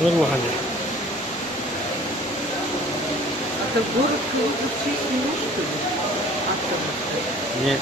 Вырлагали. Это город Калужский не что ли? А что это? Нет.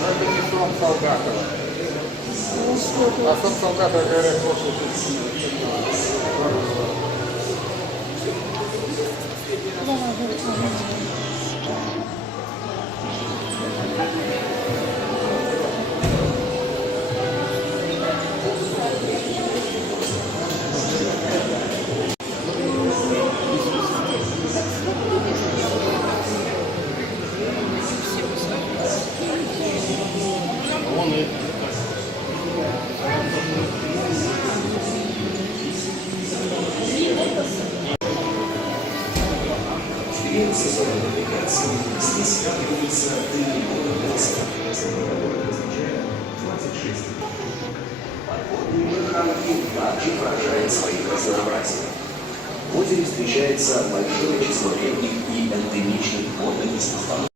Но это не сом Солгатова. А сом Солгатова, говорят, прошлый Сезон навигации здесь скапливается далеко до встречает подводный механик также поражает своим разнообразием. В озере встречается большое число редких и эндемичных водных оснований.